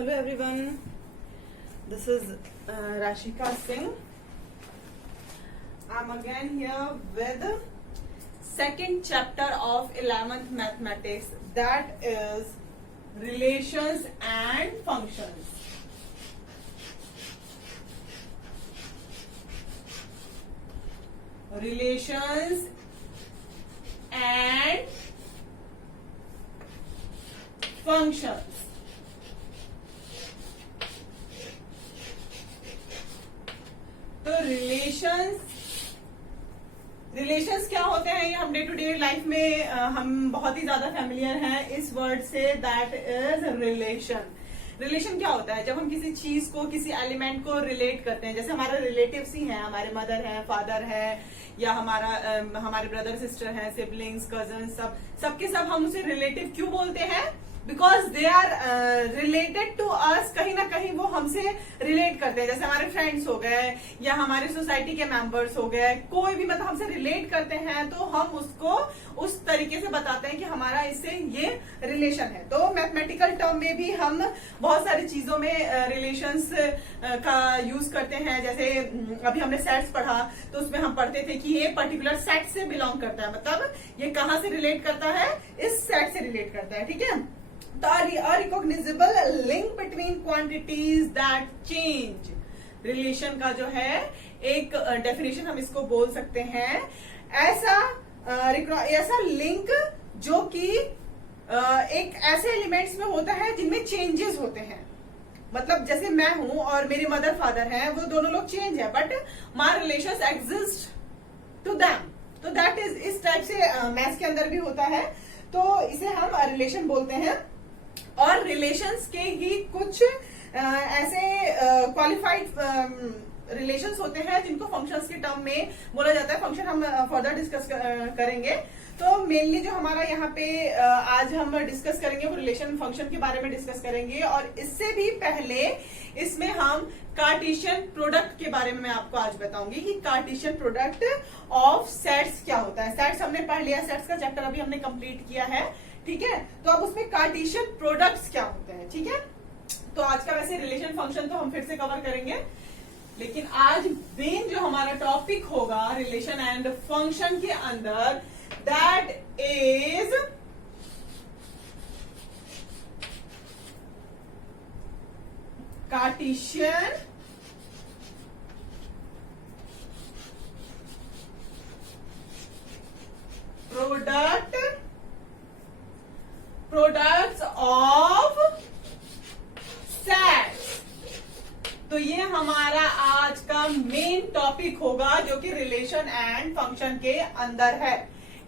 Hello everyone, this is Rashika Singh. I'm again here with second chapter of 11th mathematics, that is relations and functions. Relations and functions. तो relations क्या होते हैं, ये हम day to day life में हम बहुत ही ज्यादा फैमिलियर हैं इस वर्ड से, दैट इज रिलेशन क्या होता है? जब हम किसी चीज को, किसी एलिमेंट को रिलेट करते हैं, जैसे हमारे रिलेटिव्स ही हैं, हमारे मदर है, फादर है, या हमारे ब्रदर सिस्टर हैं, सिबलिंग्स, कजन, सबके सब हम उसे रिलेटिव क्यों बोलते हैं? Because they are related to us, कहीं ना कहीं वो हमसे रिलेट करते हैं। जैसे हमारे फ्रेंड्स हो गए या हमारे सोसाइटी के मेंबर्स हो गए, कोई भी मतलब हमसे रिलेट करते हैं तो हम उसको उस तरीके से बताते हैं कि हमारा इससे ये रिलेशन है। तो मैथमेटिकल टर्म में भी हम बहुत सारी चीजों में रिलेशंस का यूज करते हैं। जैसे अभी हमने सेट्स पढ़ा तो उसमें हम पढ़ते थे कि ये पर्टिकुलर सेट से बिलोंग करता है, मतलब ये कहाँ से रिलेट करता है? इस सेट से रिलेट करता है, ठीक है। The recognizable link between quantities that change. Relation का जो है एक डेफिनेशन हम इसको बोल सकते हैं, ऐसा लिंक जो कि एक ऐसे एलिमेंट्स में होता है जिनमें चेंजेस होते हैं। मतलब जैसे मैं हूं और मेरे मदर फादर हैं, वो दोनों लोग चेंज है, but my relations exist to them. तो दैट इज इस टाइप से मैथ्स के अंदर भी होता है, तो इसे हम रिलेशन बोलते हैं। और रिलेशंस के ही कुछ ऐसे क्वालिफाइड रिलेशंस होते हैं जिनको फंक्शंस के टर्म में बोला जाता है। फंक्शन हम फर्दर डिस्कस करेंगे। तो मेनली जो हमारा यहाँ पे आज हम डिस्कस करेंगे वो रिलेशन फंक्शन के बारे में डिस्कस करेंगे। और इससे भी पहले इसमें हम कार्टेशियन प्रोडक्ट के बारे में मैं आपको आज बताऊंगी कि कार्टेशियन प्रोडक्ट ऑफ सेट्स क्या होता है। सेट्स हमने पढ़ लिया, सेट्स का चैप्टर अभी हमने कंप्लीट किया है, ठीक है। तो अब उसमें कार्टेशियन प्रोडक्ट्स क्या होते हैं, ठीक है। तो आज का वैसे रिलेशन फंक्शन तो हम फिर से कवर करेंगे, लेकिन आज मेन जो हमारा टॉपिक होगा रिलेशन एंड फंक्शन के अंदर, that is Cartesian products of sets. तो ये हमारा आज का मेन टॉपिक होगा जो कि रिलेशन एंड फंक्शन के अंदर है,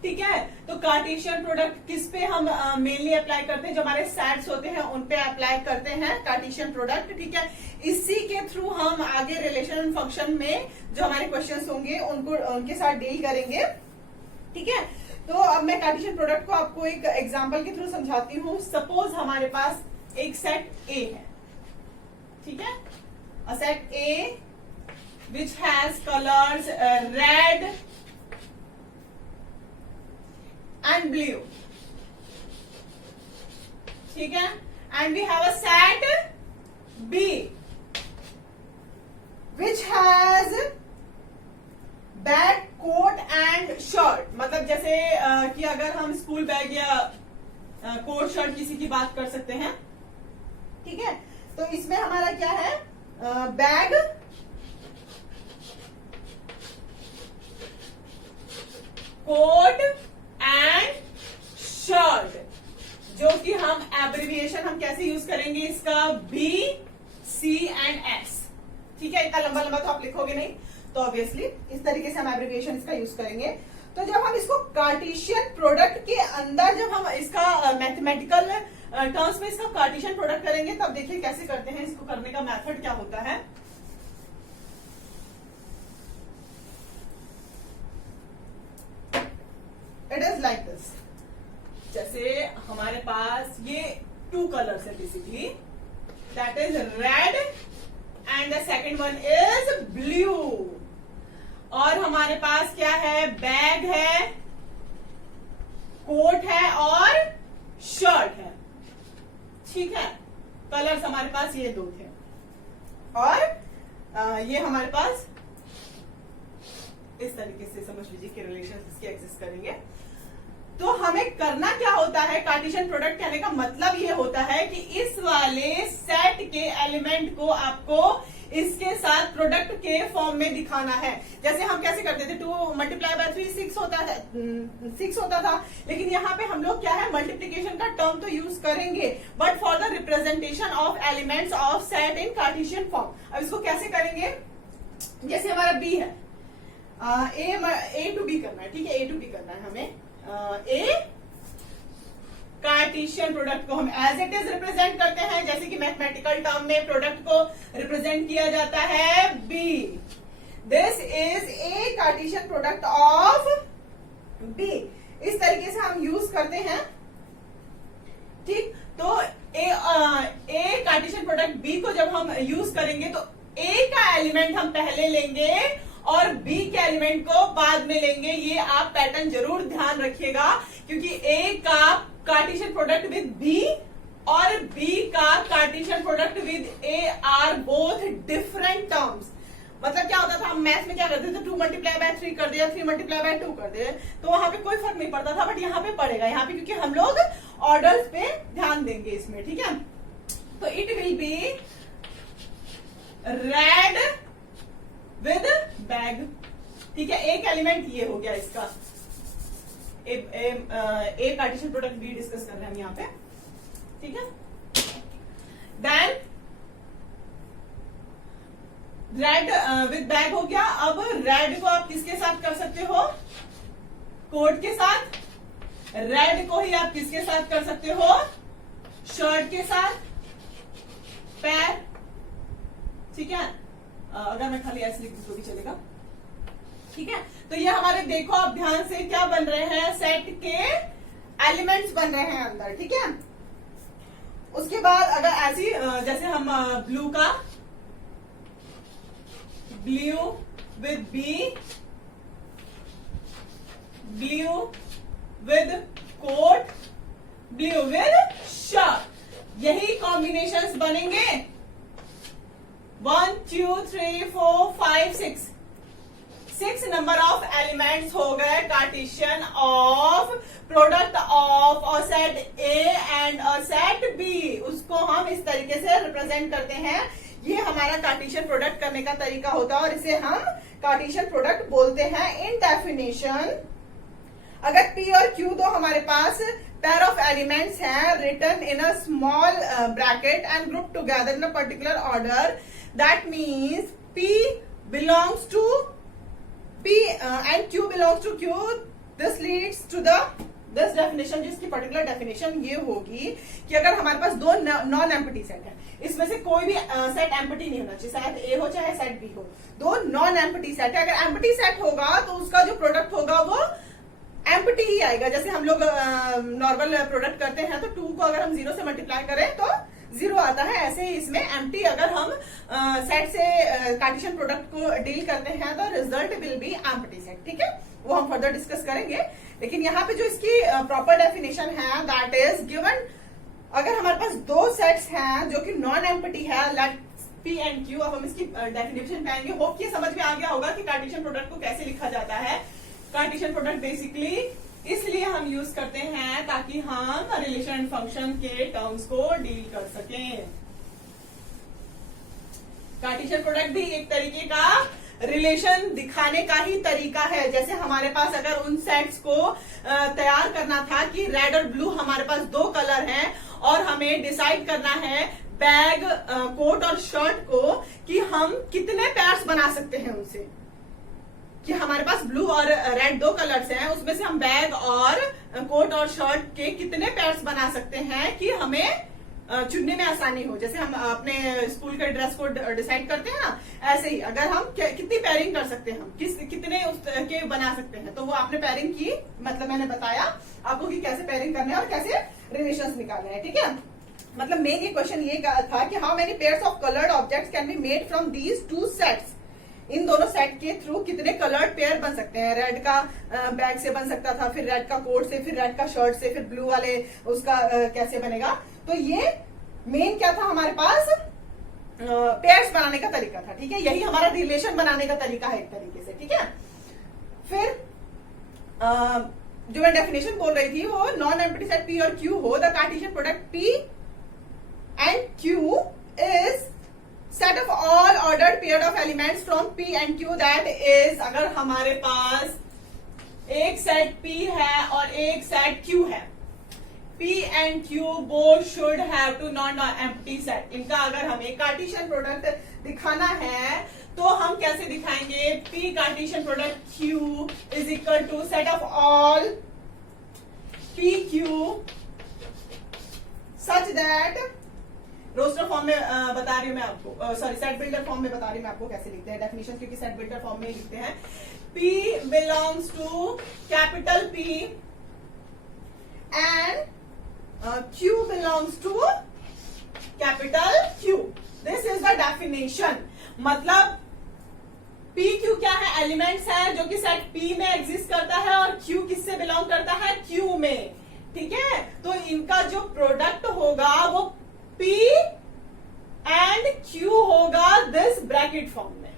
ठीक है। तो कार्टेशियन प्रोडक्ट किस पे हम मेनली अप्लाई करते हैं? जो हमारे सेट्स होते हैं उन पे अप्लाई करते हैं कार्टेशियन प्रोडक्ट, ठीक है। इसी के थ्रू हम आगे रिलेशन एंड फंक्शन में जो हमारे क्वेश्चंस होंगे उनके साथ डील करेंगे, ठीक है। तो अब मैं कार्टेशियन प्रोडक्ट को आपको एक एग्जांपल के थ्रू समझाती हूँ। सपोज हमारे पास एक सेट ए है, ठीक है। A set A which has colours red and blue, ठीक है। And we have a set B which has bag, coat and shirt. मतलब जैसे कि अगर हम स्कूल बैग या कोट शर्ट किसी की बात कर सकते हैं, ठीक है। तो इसमें हमारा क्या है? बैग, कोट एंड शर्ट, जो कि हम एब्रिविएशन हम कैसे यूज करेंगे इसका? बी, सी एंड एस, ठीक है। इतना लंबा लंबा तो आप लिखोगे नहीं, तो ऑब्वियसली इस तरीके से हम एब्रिविएशन इसका यूज करेंगे। तो जब हम इसको कार्टेशियन प्रोडक्ट के अंदर, जब हम इसका मैथमेटिकल टर्म्स में इसका कार्टेशियन प्रोडक्ट करेंगे, तब देखिए कैसे करते हैं। इसको करने का मेथड क्या होता है? It is like this. जैसे हमारे पास ये टू कलर्स है basically, that is red and the second one is blue. और हमारे पास क्या है? बैग है, कोट है और शर्ट है, ठीक है। कलर्स हमारे पास ये दो थे, और ये हमारे पास इस तरीके से समझ लीजिए कि रिलेशन इसके एग्जिस्ट करेंगे। तो हमें करना क्या होता है, कार्टेशियन प्रोडक्ट कहने का मतलब ये होता है कि इस वाले सेट के एलिमेंट को आपको इसके साथ प्रोडक्ट के फॉर्म में दिखाना है। जैसे हम कैसे करते थे, 2 मल्टीप्लाई बाय 3 6 होता था, लेकिन यहाँ पे हम लोग क्या है, मल्टीप्लीकेशन का टर्म तो यूज करेंगे, but for the representation of elements of set in Cartesian form. अब इसको कैसे करेंगे, जैसे हमारा बी है, ए टू बी करना है, ठीक है, ए टू बी करना है हमें। ए कार्टेशियन प्रोडक्ट को हम एज इट इज रिप्रेजेंट करते हैं, जैसे कि मैथमेटिकल टर्म में प्रोडक्ट को रिप्रेजेंट किया जाता है B. This is A Cartesian product of B, इस तरीके से हम यूज करते हैं, ठीक। तो ए कार्टेशियन प्रोडक्ट बी को जब हम यूज करेंगे तो ए का एलिमेंट हम पहले लेंगे और बी के एलिमेंट को बाद में लेंगे। ये आप पैटर्न जरूर ध्यान रखिएगा, क्योंकि ए का कार्टेशियन प्रोडक्ट विद बी और बी का Cartesian product with A R both different terms. मतलब क्या होता था, हम मैथ में क्या करते थे, 2 मल्टीप्लाई बाय 3 कर दिया, 3 मल्टीप्लाई बाय 2 कर दिया, तो वहां पे कोई फर्क नहीं पड़ता था, बट यहाँ पे पड़ेगा, यहाँ पे क्योंकि हम लोग ऑर्डर्स पे ध्यान देंगे इसमें, ठीक है। तो it will B read with bag, ठीक है। एक एलिमेंट ये हो गया इसका, ए कार्टेशियन प्रोडक्ट बी डिस्कस कर रहे हैं हम यहाँ पे, ठीक है। देन रेड विद बैग हो गया। अब रेड को आप किसके साथ कर सकते हो, कोट के साथ। रेड को ही आप किसके साथ कर सकते हो, शर्ट के साथ, पैर, ठीक है। अगर मैं खाली ऐसे लिख दूं तो भी चलेगा, ठीक है। तो ये हमारे, देखो आप ध्यान से, क्या बन रहे हैं, सेट के एलिमेंट्स बन रहे हैं अंदर, ठीक है। उसके बाद अगर ऐसी, जैसे हम ब्लू का, blue with B, blue with coat, blue with shirt, यही कॉम्बिनेशंस बनेंगे। 1 2 3 4 5 6 नंबर ऑफ एलिमेंट्स हो गए Cartesian of product of a set A and a set B. उसको हम इस तरीके से रिप्रेजेंट करते हैं। ये हमारा कार्टेशियन प्रोडक्ट करने का तरीका होता है और इसे हम कार्टेशियन प्रोडक्ट बोलते हैं। इन डेफिनेशन, अगर P और Q दो हमारे पास पेयर ऑफ एलिमेंट्स हैं written in a small bracket and group together in a particular order, that means P belongs to P and Q belongs to Q. This leads to this definition, जिसकी particular definition ये होगी कि अगर हमारे पास दो non empty set है, इसमें से कोई भी सेट एम्प्टी नहीं होना चाहिए, शायद ए हो चाहे सेट बी हो, दो नॉन एम्प्टी सेट है। अगर एम्प्टी सेट होगा तो उसका जो प्रोडक्ट होगा वो एम्प्टी ही आएगा। जैसे हम लोग नॉर्मल प्रोडक्ट करते हैं तो 2 को अगर हम 0 से मल्टीप्लाई करें तो 0 आता है, ऐसे ही इसमें एम्प्टी अगर हम सेट से कार्टेशियन प्रोडक्ट को डील करते हैं तो result will be empty set, ठीक है। वो हम फर्दर डिस्कस करेंगे, लेकिन यहाँ पे जो इसकी प्रॉपर डेफिनेशन है दैट इज गिवन, अगर हमारे पास दो सेट्स हैं जो कि नॉन एम्प्टी है, लेट P एंड Q, अब हम इसकी डेफिनेशन पाएंगे। होप ये समझ में आ गया होगा कि कार्टेशियन प्रोडक्ट को कैसे लिखा जाता है। कार्टेशियन प्रोडक्ट बेसिकली इसलिए हम यूज करते हैं ताकि हम रिलेशन फंक्शन के टर्म्स को डील कर सकें। कार्टेशियन प्रोडक्ट भी एक तरीके का रिलेशन दिखाने का ही तरीका है। जैसे हमारे पास अगर उन सेट्स को तैयार करना था कि रेड और ब्लू हमारे पास दो कलर हैं और हमें डिसाइड करना है बैग, कोट और शर्ट को कि हम कितने पेयर्स बना सकते हैं उनसे, कि हमारे पास ब्लू और रेड दो कलर्स हैं, उसमें से हम बैग और कोट और शर्ट के कितने पेयर्स बना सकते हैं कि हमें चुनने में आसानी हो। जैसे हम अपने स्कूल के ड्रेस कोड डिसाइड करते हैं ना, ऐसे ही अगर हम कितनी पेयरिंग कर सकते हैं, हम कितने के बना सकते हैं, तो वो आपने पेयरिंग की, मतलब मैंने बताया आपको कि कैसे पेयरिंग करना है और कैसे रिलेशंस निकालना है, ठीक है। मतलब मेन ये क्वेश्चन ये था कि how many pairs of coloured objects can be made from these two sets. इन दोनों सेट के थ्रू कितने कलर्ड पेयर बन सकते हैं। रेड का बैग से बन सकता था, फिर रेड का कोट से, फिर रेड का शर्ट से, फिर ब्लू वाले उसका कैसे बनेगा। तो ये मेन क्या था हमारे पास, पेयर्स बनाने का तरीका था, ठीक है, यही हमारा रिलेशन बनाने का तरीका है एक तरीके से, ठीक है। फिर जो मैं डेफिनेशन बोल रही थी वो नॉन एम्प्टी सेट P और Q हो, the Cartesian product P and Q is set of all ordered pair of elements from P and Q that is, अगर हमारे पास एक सेट P है और एक सेट Q है, P and Q both should have to non-empty set. इनका अगर हमें कार्टेशियन प्रोडक्ट दिखाना है तो हम कैसे दिखाएंगे, P Cartesian product Q is equal to set of all PQ such that, roster form में बता रही हूं मैं आपको, सॉरी सेट बिल्डर फॉर्म में बता रही हूं मैं आपको कैसे लिखते हैं डेफिनेशन, क्योंकि सेट बिल्डर फॉर्म में लिखते हैं P belongs to capital P and Q belongs to capital Q. This is the definition. मतलब PQ क्या है, एलिमेंट्स है जो कि सेट P में एग्जिस्ट करता है और Q किससे बिलोंग करता है, Q में, ठीक है। तो इनका जो प्रोडक्ट होगा वो P एंड Q होगा दिस ब्रैकेट फॉर्म में।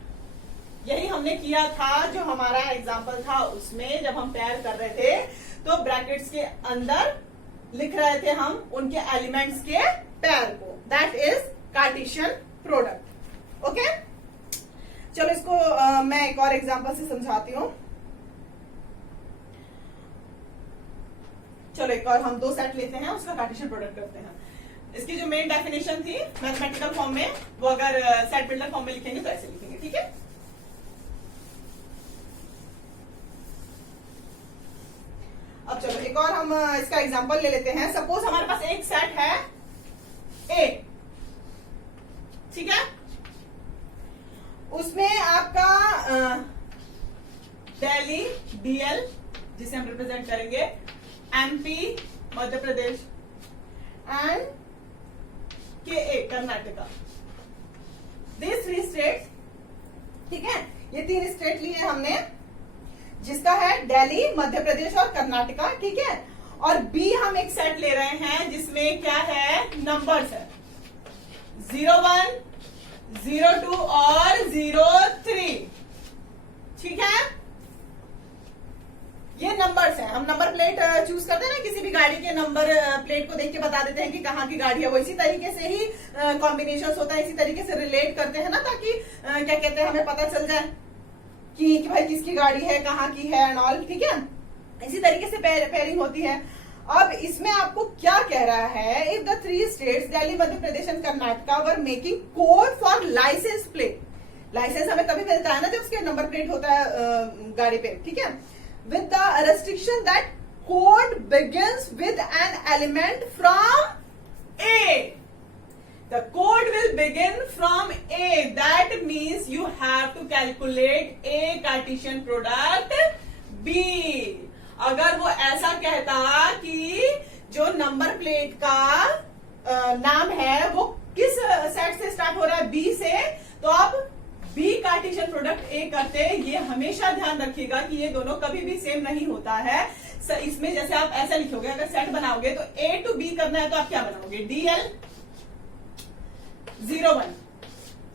यही हमने किया था, जो हमारा एग्जांपल था उसमें जब हम पेयर कर रहे थे तो ब्रैकेट्स के अंदर लिख रहे थे हम उनके एलिमेंट्स के पेयर को, that is Cartesian product. Okay, चलो इसको मैं एक और एग्जांपल से समझाती हूं। चलो एक और हम दो सेट लेते हैं, उसका कार्टेशियन प्रोडक्ट करते हैं। इसकी जो मेन डेफिनेशन थी मैथमेटिकल फॉर्म में, वो अगर सेट बिल्डर फॉर्म में लिखेंगे तो ऐसे लिखेंगे, ठीक है। अब चलो एक और हम इसका एग्जांपल ले लेते हैं। सपोज हमारे पास एक सेट है A, ठीक है, उसमें आपका दिल्ली DL जिसे हम रिप्रेजेंट करेंगे, MP Madhya Pradesh and KA Karnataka, this 3 states, ठीक है। ये 3 स्टेट लिए हमने, जिसका है दिल्ली, मध्य प्रदेश और कर्नाटका, ठीक है। और बी हम एक सेट ले रहे हैं जिसमें क्या है, नंबर्स है 01, 02 और 03, ठीक है। ये नंबर्स है, हम नंबर प्लेट चूज करते हैं ना, किसी भी गाड़ी के नंबर प्लेट को देख के बता देते हैं कि कहाँ की गाड़ी है, वो इसी तरीके से ही कॉम्बिनेशन होता है, इसी तरीके से रिलेट करते हैं ना, ताकि क्या कहते हैं हमें पता चल जाए कि भाई किसकी गाड़ी है, कहाँ की है एंड ऑल, ठीक है। इसी तरीके से पेयरिंग होती है। अब इसमें आपको क्या कह रहा है, if the 3 states Delhi, Madhya Pradesh and Karnataka were making code for license plate, license हमें तभी मिलता है ना जब उसके नंबर प्लेट होता है गाड़ी पे, ठीक है, with the restriction that code begins with an element from A, the code will begin from A, that means you have to calculate A Cartesian product B। अगर वो ऐसा कहता कि जो नंबर प्लेट का नाम है वो किस सेट से स्टार्ट हो रहा है, B से, तो आप B कार्टेशियन प्रोडक्ट A करते, ये हमेशा ध्यान रखिएगा कि ये दोनों कभी भी सेम नहीं होता है। इसमें जैसे आप ऐसा लिखोगे, अगर सेट बनाओगे तो A to B करना है तो आप क्या बनाओगे, DL 01,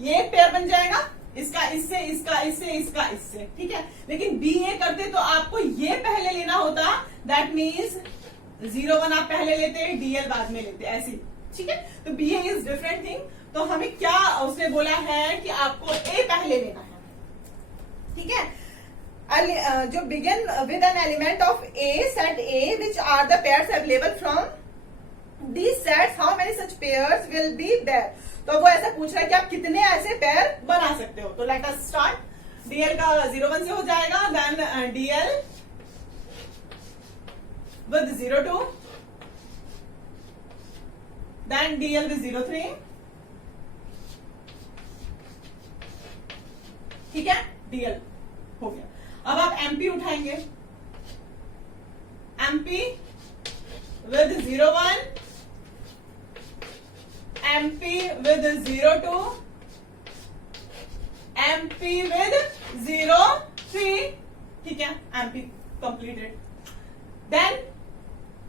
ये एक पेयर बन जाएगा, इसका इससे, इसका इससे, इसका इससे, ठीक है। लेकिन BA करते तो आपको ये पहले लेना होता, दैट मीन्स 01 आप पहले लेते, DL बाद में लेते, ऐसी, ठीक है। तो BA इज डिफरेंट थिंग। तो हमें क्या उसने बोला है कि आपको A पहले लेना है, ठीक है। जो begin with an element of A, set A, which are the pairs available from these sets, how many such pairs will be there। तो वो ऐसा पूछ रहा है कि आप कितने ऐसे पेयर बना सकते हो। तो लेट अस स्टार्ट। DL का 01 से हो जाएगा, then DL with 02, then DL with 03, ठीक है, DL हो गया। अब आप MP उठाएंगे, MP with 01, MP with 02, MP with 03, ठीक है, MP completed। देन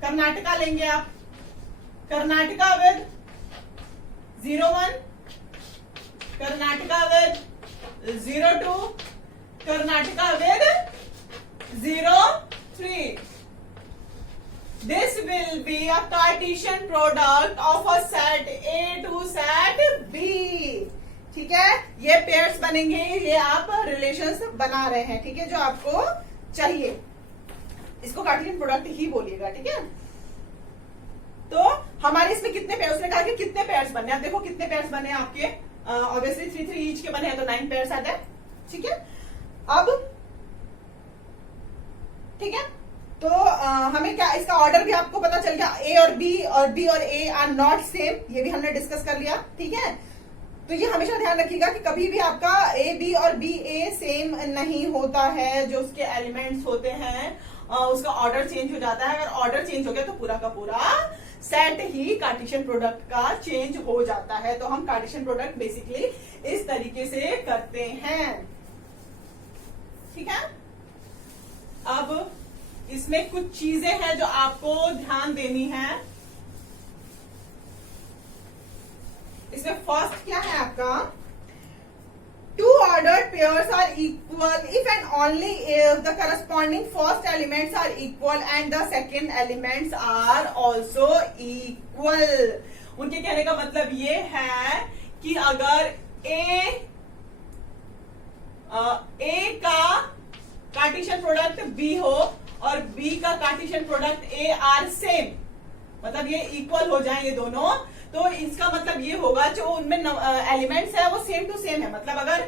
कर्नाटका लेंगे आप, Karnataka with 01, Karnataka with 02, Karnataka with 03. This will be a Cartesian product of a set A to set B. ठीक है, ये पेयर्स बनेंगे, ये आप रिलेशंस बना रहे हैं, ठीक है, जो आपको चाहिए, इसको कार्टेशियन प्रोडक्ट ही बोलिएगा, ठीक है। तो हमारे इसमें कितने पेयर्स, उसने कहा कि कितने पेयर्स बने, आप देखो कितने पेयर्स बने आपके, ऑब्वियसली 3 3 ईच के बने हैं, तो 9 पेयर्स आते हैं, ठीक है। अब ठीक है, तो हमें क्या, इसका ऑर्डर भी आपको पता चल गया, ए और बी और ए आर नॉट सेम, ये भी हमने डिस्कस कर लिया, ठीक है। तो ये हमेशा ध्यान रखिएगा कि कभी भी आपका ए बी और बी ए सेम नहीं होता है, जो उसके एलिमेंट्स होते हैं उसका ऑर्डर चेंज हो जाता है। अगर ऑर्डर चेंज हो गया तो पूरा का पूरा सेट ही कार्टेशियन प्रोडक्ट का चेंज हो जाता है। तो हम कार्टेशियन प्रोडक्ट बेसिकली इस तरीके से करते हैं, ठीक है। अब इसमें कुछ चीजें हैं जो आपको ध्यान देनी है। इसमें फर्स्ट क्या है आपका, two ordered pairs are equal if and only if the corresponding first elements are equal and the second elements are also equal। उनके कहने का मतलब ये है कि अगर A का कार्टेशियन प्रोडक्ट B हो और B का Cartesian product A are same, मतलब ये इक्वल हो जाए ये दोनों, तो इसका मतलब ये होगा जो उनमें एलिमेंट्स है वो सेम टू सेम है। मतलब अगर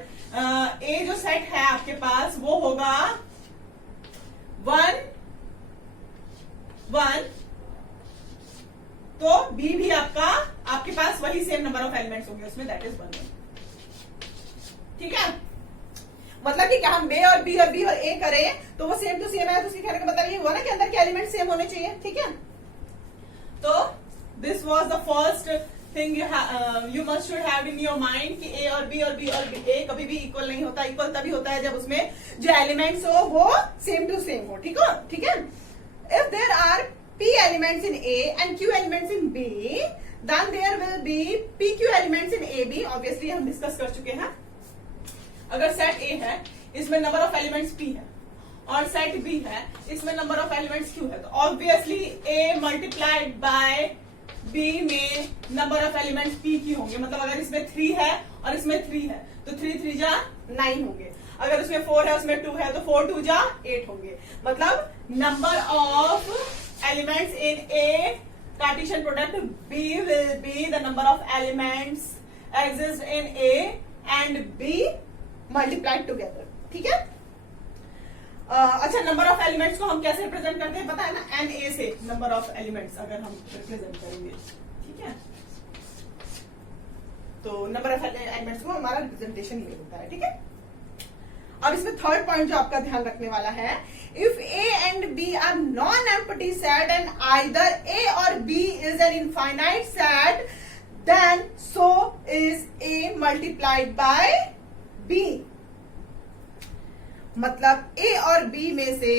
ए जो सेट है आपके पास वो होगा 1 1, तो बी भी आपके पास वही सेम नंबर ऑफ एलिमेंट्स होंगे उसमें, दैट इज 1 1, ठीक है। मतलब कि क्या हम बी और ए करें तो वो सेम टू सेम है, तो उसके कहने का मतलब ये हुआ ना कि अंदर के एलिमेंट सेम होने चाहिए, ठीक है। तो this was the first thing you must should have in your mind कि ए और बी ए कभी भी इक्वल नहीं होता। इक्वल तभी होता है जब उसमें जो एलिमेंट्स हो वो सेम टू सेम हो, ठीक है। If there are p elements in A and q elements in B, then there will be pq elements in AB। Obviously हम डिस्कस कर चुके हैं। अगर सेट A है इसमें नंबर ऑफ एलिमेंट्स P है और सेट B है इसमें नंबर ऑफ एलिमेंट्स Q है, तो obviously A multiplied by B में number of elements P Q होंगे। मतलब अगर इसमें 3 है और इसमें 3 है तो 3 3 जा 9 होंगे। अगर उसमें 4 है उसमें 2 है तो 4 2 जा 8 होंगे। मतलब number of elements in A Cartesian product B will be the number of elements exist in A and B multiplied together, ठीक है। अच्छा, नंबर ऑफ एलिमेंट्स को हम कैसे रिप्रेजेंट करते हैं पता है ना, NA से नंबर ऑफ एलिमेंट्स अगर हम रिप्रेजेंट करेंगे, ठीक है। तो नंबर ऑफ एलिमेंट्स को हमारा रिप्रेजेंटेशन ये होता है, ठीक है। अब इसमें थर्ड पॉइंट जो आपका ध्यान रखने वाला है, if A and B are non-empty set and either A or B is an infinite set, then so is A multiplied by B। मतलब A और B में से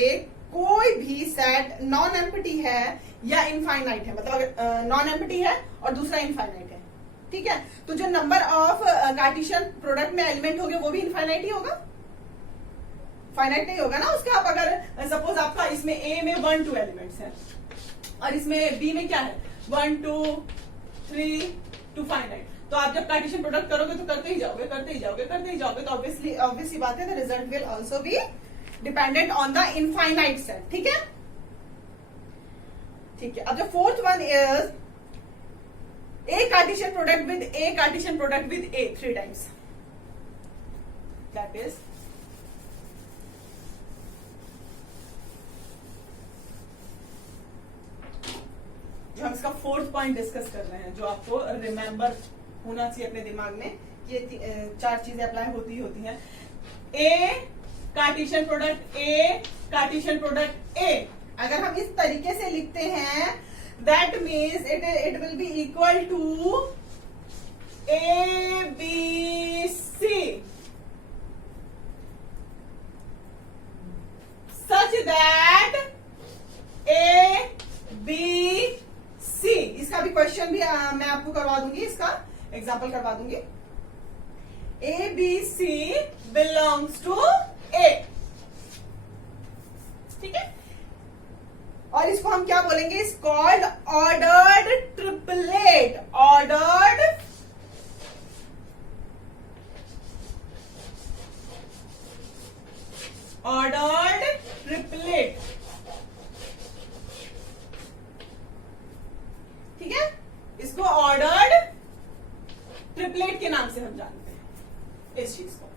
कोई भी सेट नॉन एम्प्टी है या इनफाइनाइट है। मतलब अगर नॉन एम्प्टी है और दूसरा इनफाइनाइट है, ठीक है, तो जो नंबर ऑफ कार्टेशियन प्रोडक्ट में एलिमेंट होंगे वो भी इनफाइनाइट ही होगा, फाइनाइट नहीं होगा ना उसका। आप अगर सपोज आपका इसमें A में 1 2 एलिमेंट्स है और इसमें B में क्या है 1 2 3 2 फाइनाइट, तो आप जब कार्टेशियन प्रोडक्ट करोगे तो करते ही जाओगे, तो ऑब्वियसली बात है, the result will also be dependent on the infinite set, ठीक है। अब जो fourth one is A Cartesian product with A Cartesian product with A 3 times, that is जो हम इसका फोर्थ पॉइंट डिस्कस कर रहे हैं, जो आपको रिमेंबर होना चाहिए अपने दिमाग में, ये 4 चीजें अप्लाई होती हैं। A Cartesian product A Cartesian product A अगर हम इस तरीके से लिखते हैं, that means it will be equal to ABC such that ABC। इसका भी क्वेश्चन भी मैं आपको करवा दूंगी, इसका एग्जाम्पल करवा दूंगी। A B C belongs to A, ठीक है। और इसको हम क्या बोलेंगे, is called ordered triplet, ordered triplet, ठीक है। इसको ऑर्डर्ड ट्रिपलेट के नाम से हम जानते हैं इस चीज को,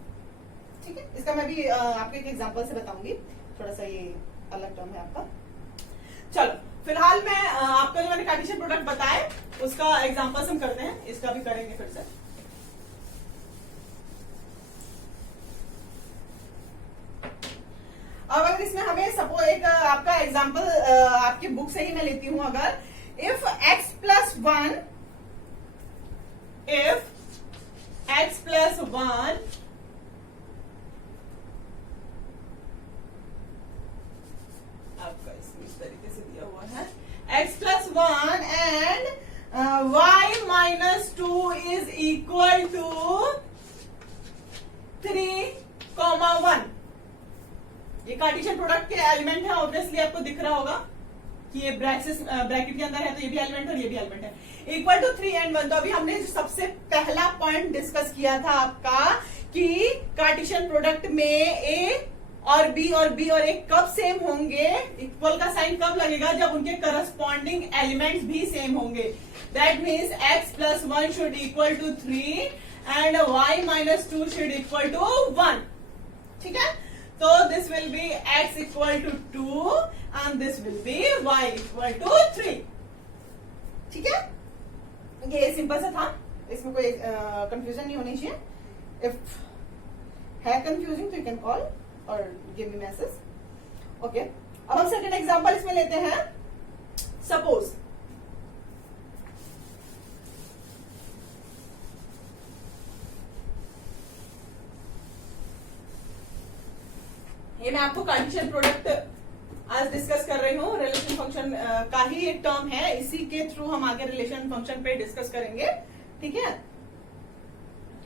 ठीक है। इसका मैं भी आपको एक एग्जांपल से बताऊंगी, थोड़ा सा ये अलग टर्म है आपका। चलो फिलहाल मैं आपको जो मैंने कार्टेशियन प्रोडक्ट बताए उसका एग्जांपल्स हम करते हैं, इसका भी करेंगे फिर से। अब अगर इसमें हमें सपोज एक आपका एग्जांपल आपकी बुक से ही मैं लेती हूं, अगर if x plus 1, if x plus 1 आपका इसमें इस तरीके से दिया हुआ है, x plus 1 and y minus 2 is equal to 3,1। ये कार्टेशियन प्रोडक्ट के एलिमेंट है, ऑब्वियसली आपको दिख रहा होगा कि ये ब्रैकेट के अंदर है, तो ये भी एलिमेंट और ये भी एलिमेंट है, इक्वल टू 3 and 1। तो अभी हमने सबसे पहला पॉइंट डिस्कस किया था आपका कि कार्टेशियन प्रोडक्ट में ए और बी और ए कब सेम होंगे, इक्वल का साइन कब लगेगा, जब उनके करस्पॉन्डिंग एलिमेंट्स भी सेम होंगे। That means x plus 1 should equal to 3 and y minus 2 should equal to 1, ठीक है। तो this will be x equal to 2 and this will be y equal to 3, ठीक है। ये सिंपल सा था, इसमें कोई कंफ्यूजन नहीं होनी चाहिए। इफ है कंफ्यूजिंग तो यू कैन कॉल और गिव मी मैसेज, ओके। अब हम सेकंड एग्जांपल इसमें लेते हैं। सपोज ये मैं आपको कार्टेशियन प्रोडक्ट आज डिस्कस कर रही हूँ, रिलेशन फंक्शन का ही एक टर्म है, इसी के थ्रू हम आगे रिलेशन फंक्शन पे डिस्कस करेंगे, ठीक है।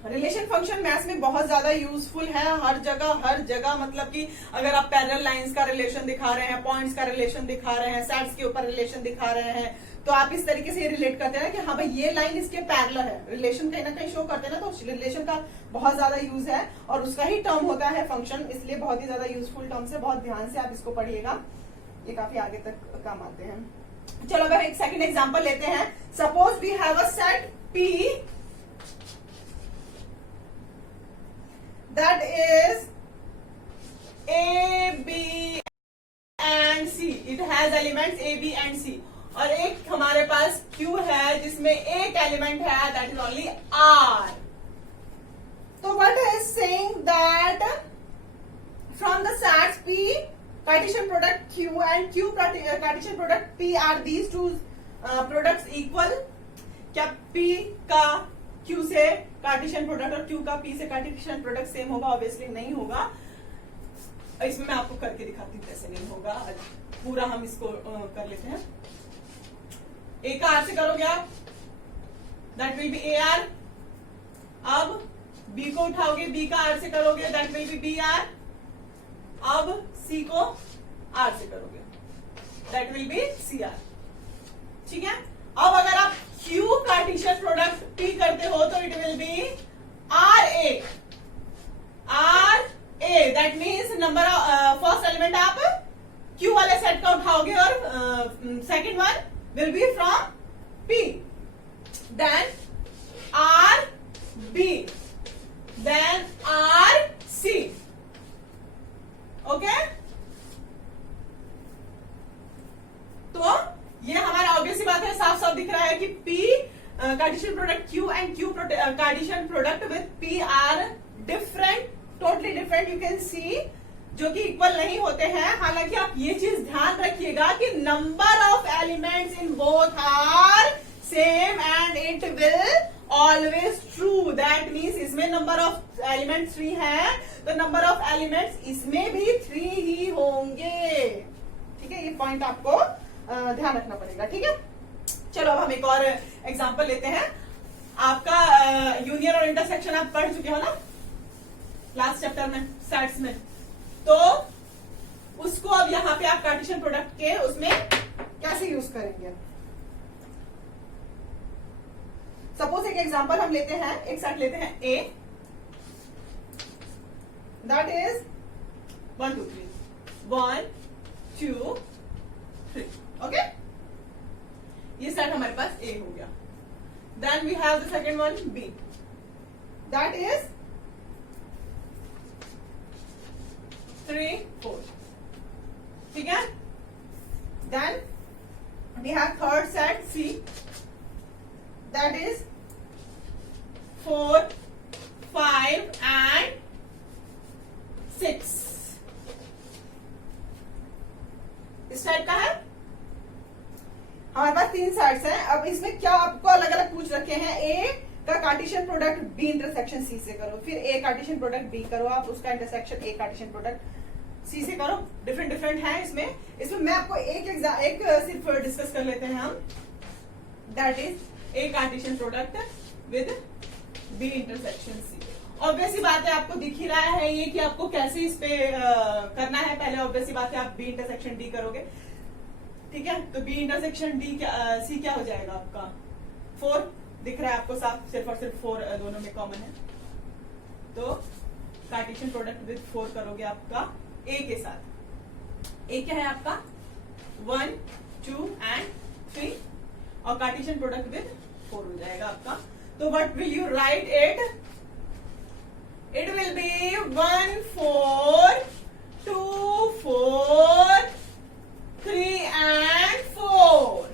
रिलेशन फंक्शन मैथ्स में बहुत ज्यादा यूजफुल है, हर जगह मतलब कि अगर आप पैरेलल लाइंस का रिलेशन दिखा रहे हैं, पॉइंट्स का रिलेशन दिखा रहे हैं, सेट्स के ऊपर रिलेशन दिखा रहे हैं, तो आप इस तरीके से ये रिलेट करते हैं कि हाँ भाई ये लाइन इसके पैरेलल है, रिलेशन कहीं ना कहीं शो करते हैं ना, तो रिलेशन का बहुत ज्यादा यूज है और उसका ही टर्म होता है फंक्शन, इसलिए बहुत ही ज्यादा यूजफुल टर्म है। बहुत ध्यान से आप इसको पढ़िएगा, ये काफी आगे तक काम आते हैं। चलो अगर एक सेकंड एग्जांपल लेते हैं। Suppose we have a set P that is A, B and C. It has elements A, B and C. और एक हमारे पास Q है जिसमें एक एलिमेंट है, that is only R. तो what is saying that from the sets P, Cartesian product Q and Q Cartesian product P are these two products equal? क्या P का Q से कार्टेशियन प्रोडक्ट और Q का P से Cartesian product same होगा? Obviously नहीं होगा। इसमें मैं आपको करके दिखाती हूँ कैसे नहीं होगा, पूरा हम इसको कर लेते हैं। A का R से करोगे आप, दैट विल बी AR। अब B को उठाओगे, B का R से करोगे, दैट विल बी BR। अब C को R से करोगे, दैट विल बी CR, ठीक है। अब अगर आप Q कार्टेशियन प्रोडक्ट P करते हो तो it will be RA, that means number first element आप Q वाले सेट का उठाओगे और second one will be from P, then RB, then RC, okay. तो ये हमारा ऑब्वियस सी बात है, साफ साफ दिख रहा है कि P Cartesian product Q and Q Cartesian product with P are different, totally different, you can see, जो कि इक्वल नहीं होते हैं। हालांकि आप ये चीज ध्यान रखिएगा कि number of elements in both are same and it will always true. That means इसमें नंबर ऑफ एलिमेंट्स 3 है तो नंबर ऑफ एलिमेंट्स इसमें भी 3 ही होंगे, ठीक है। ये पॉइंट आपको ध्यान रखना पड़ेगा, ठीक है। चलो अब हम एक और एग्जांपल लेते हैं। आपका यूनियन और इंटरसेक्शन आप पढ़ चुके हो ना लास्ट चैप्टर में सेट्स में, तो उसको अब यहाँ पे आप कार्टेशियन प्रोडक्ट के उसमें कैसे यूज करेंगे। सपोज एक एग्जांपल हम लेते हैं, एक सेट लेते हैं ए, दैट इज 1 2 3 1 2 3, ओके। ये सेट हमारे पास ए हो गया। Then we have the second one B, that is 3 4, ठीक है। Then we have third set C, that is 4 5 and 6, इस टाइप का है। हमारे पास 3 सेट्स हैं। अब इसमें क्या आपको अलग अलग पूछ रखे हैं, ए का Cartesian product B intersection C से करो, फिर ए कार्टेशियन प्रोडक्ट बी करो आप, उसका intersection A Cartesian product C से करो। डिफरेंट डिफरेंट है इसमें मैं आपको एक सिर्फ डिस्कस कर लेते हैं हम, that is A Cartesian product with B intersection C. Obvious सी बात है, आपको दिख ही रहा है ये कि आपको कैसे इस पे करना है। पहले ऑब्वियस सी बात है आप बी इंटरसेक्शन डी करोगे, ठीक है। तो बी इंटरसेक्शन डी सी क्या हो जाएगा आपका 4, दिख रहा है आपको साफ, सिर्फ और सिर्फ 4 दोनों में कॉमन है। तो कार्टेशियन प्रोडक्ट विद 4 करोगे आपका ए के साथ। ए क्या है आपका 1 2 and 3, और कार्टेशियन प्रोडक्ट विद 4 हो जाएगा आपका। तो what will you right it? It will be 1 4 2 4 3 and 4,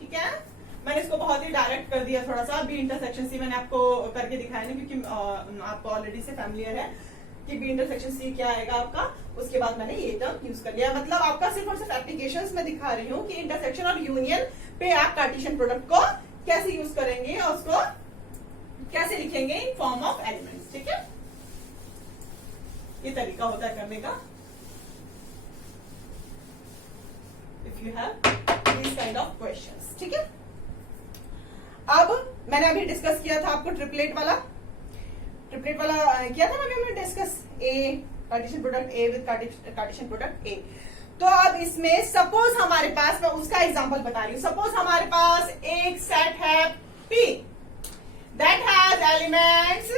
ठीक है। मैंने इसको बहुत ही डायरेक्ट कर दिया थोड़ा सा। बी इंटरसेक्शन सी मैंने आपको करके दिखाया नहीं, क्योंकि आपको ऑलरेडी से फैमिलियर है कि बी इंटरसेक्शन सी क्या आएगा आपका। उसके बाद मैंने ये टर्म यूज कर लिया, मतलब आपका सिर्फ और सिर्फ एप्लीकेशंस में दिखा रही हूँ कि इंटरसेक्शन और यूनियन पे आप कार्टेशियन प्रोडक्ट को कैसे यूज करेंगे और उसको कैसे लिखेंगे इन फॉर्म ऑफ एलिमेंट्स, ठीक है। ये तरीका होता है करने का if you have this kind of questions, ठीक है। अब मैंने अभी डिस्कस किया था आपको ट्रिपलेट वाला किया था ना अभी मैंने discuss, A Cartesian product A with Cartesian product ए। तो अब इसमें सपोज हमारे पास, मैं उसका एग्जांपल बता रही हूं, सपोज हमारे पास एक सेट है P that has elements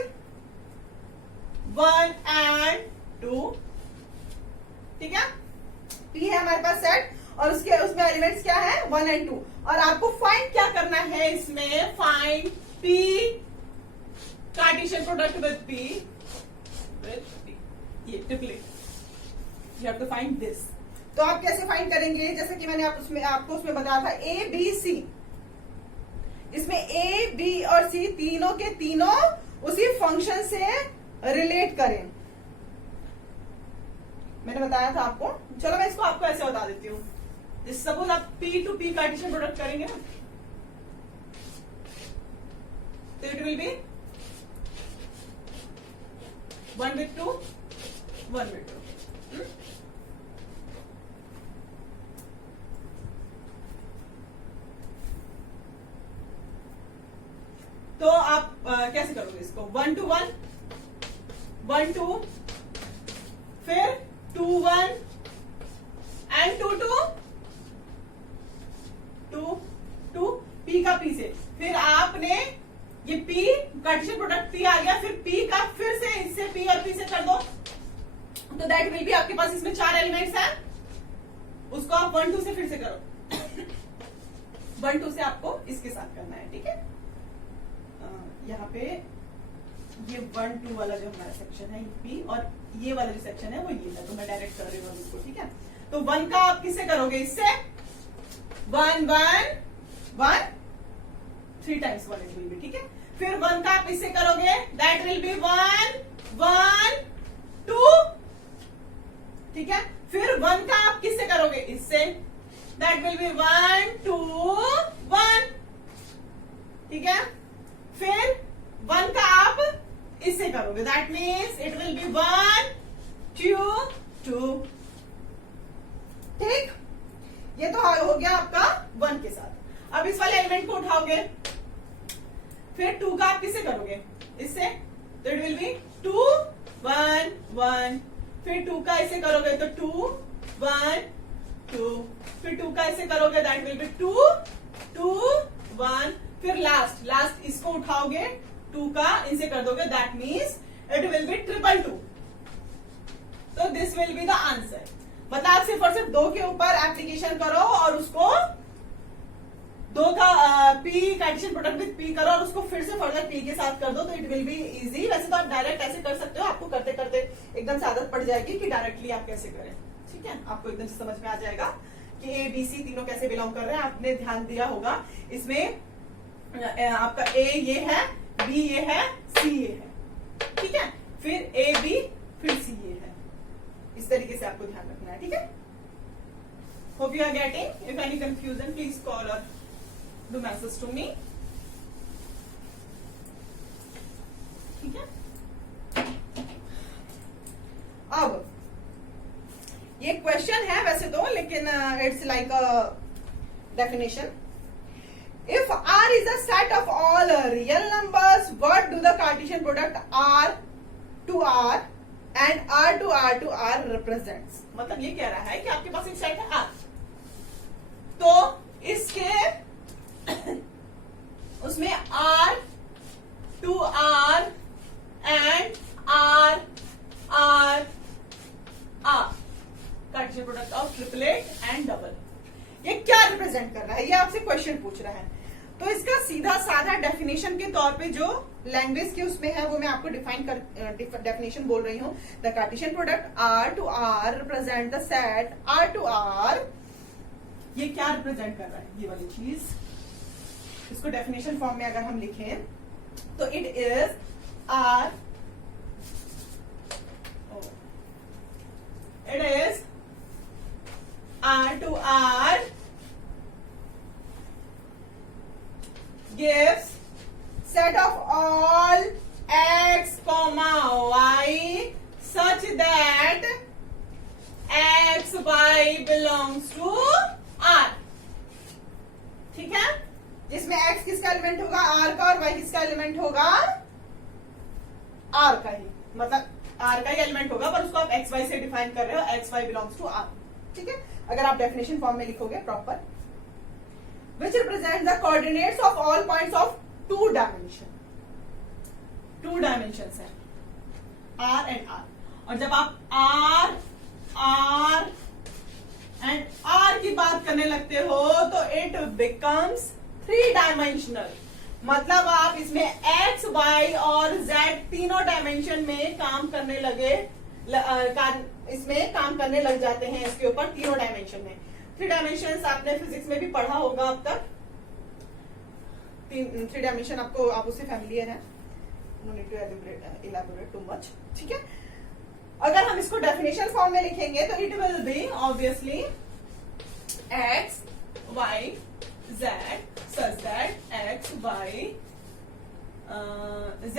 1 and 2, ठीक है। P है हमारे पास सेट, और उसमें एलिमेंट्स क्या है 1 and 2, और आपको फाइंड क्या करना है इसमें, find P Cartesian product with P, ये triplet, you have to find this. तो आप कैसे फाइंड करेंगे, जैसे कि मैंने आपको उसमें बताया था A B C, इसमें ए बी और सी तीनों के तीनों उसी फंक्शन से रिलेट करें, मैंने बताया था आपको। चलो मैं इसको आपको ऐसे बता देती हूँ। सपोज आप P two P Cartesian product करेंगे ना, तो it will be 1 with 2 1 with 2, तो आप कैसे करोगे इसको, 1 to 1 1 2, फिर 2 1 and 2 2 2 2, P का P से, फिर आपने ये P कार्टेशियन प्रोडक्ट P आ गया, फिर P का फिर से इससे P और P से कर दो, तो दैट विल बी, आपके पास इसमें 4 एलिमेंट्स हैं, उसको आप 1 2 से फिर से करो 1 2 से आपको इसके साथ करना है, ठीक है। यहाँ पे ये 1 2 वाला जो हमारा सेक्शन है P, और ये वाला जो सेक्शन है वो ये है, तो मैं डायरेक्ट कर रही हूँ इसको, ठीक है। तो 1 का आप किससे करोगे, इससे 1 1 1 3 times 1 it will be, ठीक है। फिर 1 का आप इससे करोगे, दैट विल बी 1 1 2, ठीक है। फिर 1 का आप किससे करोगे, इससे, दैट विल बी 1 2 1, ठीक है। फिर 1 का आप इससे करोगे, that means it will be 1 2 2, ठीक। ये तो हो गया आपका 1 के साथ। अब इस वाले एलिमेंट को उठाओगे, फिर 2 का आप किससे करोगे, इससे, तो इट विल बी 2 1 1, फिर 2 का इसे करोगे तो 2 1 2, फिर 2 का इसे करोगे दैट विल बी 2 2 1, फिर लास्ट इसको उठाओगे 2 का इनसे कर दोगे that means it will B 222। तो this will be the answer. मतलब आप सिर्फ और सिर्फ 2 के ऊपर एप्लीकेशन करो और उसको 2 का P Cartesian product with P करो और उसको फिर से फर्दर पी के साथ कर दो तो इट विल बी इजी। वैसे तो आप डायरेक्ट ऐसे कर सकते हो, आपको करते करते एकदम से आदत पड़ जाएगी कि डायरेक्टली आप कैसे करें, ठीक है, आपको एकदम से समझ में आ जाएगा कि ए बी सी तीनों कैसे बिलोंग कर रहे हैं। आपने ध्यान दिया होगा इसमें आपका ए ये है, बी ये है, सी ये है, ठीक है, फिर ए बी फिर सी ये है, इस तरीके से आपको ध्यान रखना है, ठीक है। Hope you are getting. If any confusion please call or do message to me, ठीक है। अब ये क्वेश्चन है वैसे तो, लेकिन it's like a definition. If R is a set of all real numbers, what do the Cartesian product R to R and R to R to R represents? मतलब ये कह रहा है कि आपके पास एक सेट है R, तो इसके उसमें R to R and R Cartesian product of triplet and double, ये क्या रिप्रेजेंट कर रहा है, ये आपसे क्वेश्चन पूछ रहा है। तो इसका सीधा साधा डेफिनेशन के तौर पे जो लैंग्वेज के उसमें है वो मैं आपको डेफिनेशन बोल रही हूँ। The Cartesian product R to R represent the set R to R। ये क्या रिप्रेजेंट कर रहा है, ये वाली चीज, इसको डेफिनेशन फॉर्म में अगर हम लिखें तो it is R, it is R to R gives set of all x comma y such that x y belongs to R, ठीक है, जिसमें x किसका एलिमेंट होगा, R का, और y किसका एलिमेंट होगा, R का ही, मतलब R का ही एलिमेंट होगा, पर उसको आप x y से डिफाइन कर रहे हो, x y belongs to R, ठीक है। अगर आप डेफिनेशन फॉर्म में लिखोगे proper, which represent the coordinates of all points of 2 dimension, 2 dimensions है R and R, और जब आप R and R की बात करने लगते हो तो it becomes 3 dimensional। मतलब आप इसमें x, y और z तीनों डायमेंशन में काम करने लगे, इसमें काम करने लग जाते हैं, इसके ऊपर तीनों डायमेंशन में। 3 डायमेंशन आपने फिजिक्स में भी पढ़ा होगा अब तक, 3 डायमेंशन आपको, आप उससे फैमिलियर हैं, no need to elaborate too much, ठीक है। अगर हम इसको डेफिनेशन फॉर्म में लिखेंगे तो it will B obviously x y z such that x y z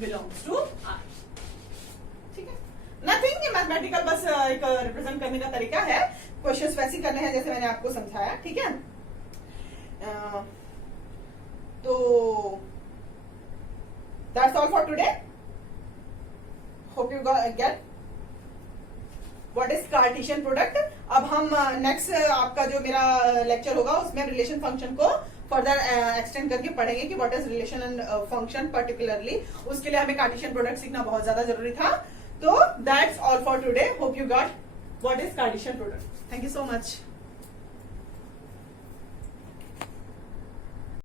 belongs to R, ठीक है। नथिंग, ये मैथमेटिकल बस एक रिप्रेजेंट करने का तरीका है, क्वेश्चंस वैसे करने हैं जैसे मैंने आपको समझाया, ठीक है। तो that's all for today. Hope you get what is Cartesian product. अब हम नेक्स्ट आपका जो मेरा लेक्चर होगा उसमें रिलेशन फंक्शन को फर्दर एक्सटेंड करके पढ़ेंगे कि what is relation and function particularly, उसके लिए हमें कार्टेशियन प्रोडक्ट सीखना बहुत ज्यादा जरूरी था। तो that's all for today. Hope you got what is Cartesian product. Thank you so much.